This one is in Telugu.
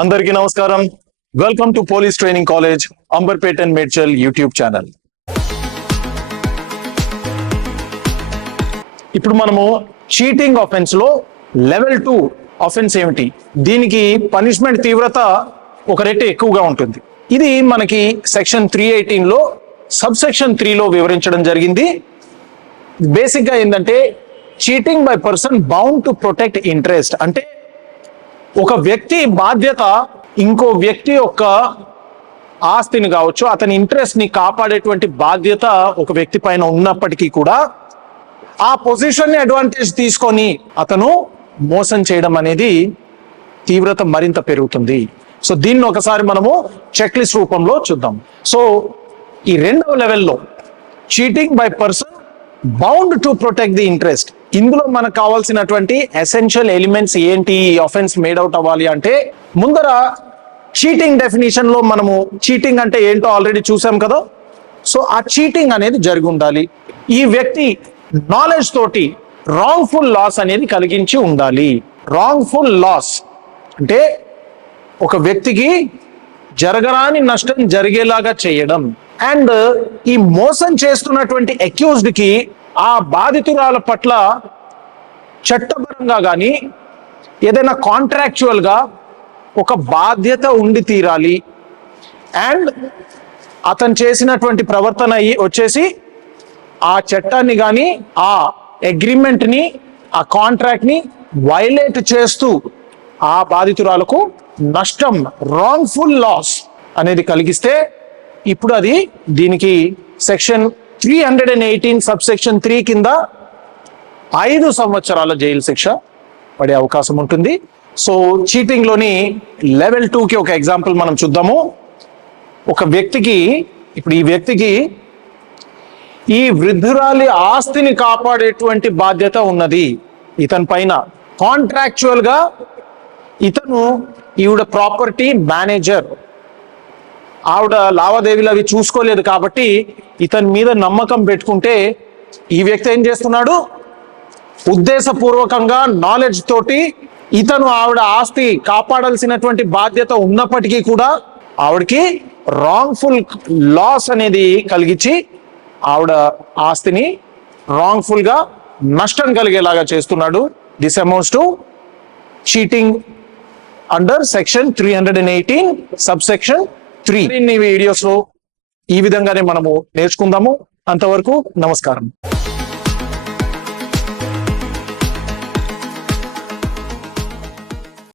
అందరికీ నమస్కారం. Welcome to police training college Amberpet and Medchal YouTube channel. ఇప్పుడు మనము చీటింగ్ ఆఫెన్స్ లో లెవెల్ 2 ఆఫెన్స్ ఏమిటి, దీనికి పనిష్మెంట్ తీవ్రత ఒక రెట్టు ఎక్కువగా ఉంటుంది. ఇది మనకి సెక్షన్ 318 లో సబ్ సెక్షన్ 3 లో వివరించడం జరిగింది. బేసిక్ గా ఏంటంటే cheating by person bound to protect interest, అంటే ఒక వ్యక్తి బాధ్యత ఇంకో వ్యక్తి యొక్క ఆస్తిని కావచ్చు, అతని ఇంట్రెస్ట్ ని కాపాడేటువంటి బాధ్యత ఒక వ్యక్తి పైన ఉన్నప్పటికీ కూడా ఆ పొజిషన్ ని అడ్వాంటేజ్ తీసుకొని అతను మోసం చేయడం అనేది తీవ్రత మరింత పెరుగుతుంది. సో దీన్ని ఒకసారి మనము చెక్ లిస్ట్ రూపంలో చూద్దాం. సో ఈ రెండవ లెవెల్లో cheating by person bound to protect the interest, ఇందులో మనకు కావాల్సినటువంటి ఎసెన్షియల్ ఎలిమెంట్స్ ఏంటి ఈ ఆఫెన్స్ మేడ్ అవుట్ అవ్వాలి అంటే, ముందర చీటింగ్ డెఫినేషన్ లో మనము చీటింగ్ అంటే ఏంటో ఆల్రెడీ చూసాం కదా. సో ఆ చీటింగ్ అనేది జరిగి ఉండాలి. ఈ వ్యక్తి నాలెడ్జ్ తోటి రాంగ్ఫుల్ లాస్ అనేది కలిగించి ఉండాలి. రాంగ్ఫుల్ లాస్ అంటే ఒక వ్యక్తికి జరగరాని నష్టం జరిగేలాగా చేయడం. అండ్ ఈ మోసం చేస్తున్నటువంటి అక్యూజ్డ్ కి ఆ బాధితురాల పట్ల చట్టపరంగా కానీ ఏదైనా కాంట్రాక్చువల్ గా ఒక బాధ్యత ఉండి తీరాలి. అండ్ అతను చేసినటువంటి ప్రవర్తన వచ్చేసి ఆ చట్టాన్ని కానీ ఆ అగ్రిమెంట్ ని ఆ కాంట్రాక్ట్ ని వైలేట్ చేస్తూ ఆ బాధితురాలకు నష్టం, రాంగ్ఫుల్ లాస్ అనేది కలిగిస్తే ఇప్పుడు అది దీనికి సెక్షన్ 318 సబ్ సెక్షన్ 3 కింద 5 సంవత్సరాల జైలు శిక్ష పడే అవకాశం ఉంటుంది. సో చీటింగ్ లోని లెవెల్ 2 కి ఒక ఎగ్జాంపుల్ మనం చూద్దాము. ఒక వ్యక్తికి, ఇప్పుడు ఈ వ్యక్తికి ఈ వృద్ధురాలి ఆస్తిని కాపాడేటువంటి బాధ్యత ఉన్నది ఇతని పైన. కాంట్రాక్చువల్ గా ఇతను ఈవిడ ప్రాపర్టీ మేనేజర్, ఆవిడ లావాదేవీలు అవి చూసుకోలేదు కాబట్టి ఇతని మీద నమ్మకం పెట్టుకుంటే ఈ వ్యక్తి ఏం చేస్తున్నాడు, ఉద్దేశపూర్వకంగా నాలెడ్జ్ తోటి ఇతను ఆవిడ ఆస్తి కాపాడాల్సినటువంటి బాధ్యత ఉన్నప్పటికీ కూడా ఆవిడకి రాంగ్ఫుల్ లాస్ అనేది కలిగించి ఆవిడ ఆస్తిని రాంగ్ఫుల్ గా నష్టం కలిగేలాగా చేస్తున్నాడు. This amounts to cheating under section 318 sub section 3. Videos లో ఈ విధంగానే మనము నేర్చుకుందాము. అంతవరకు నమస్కారం.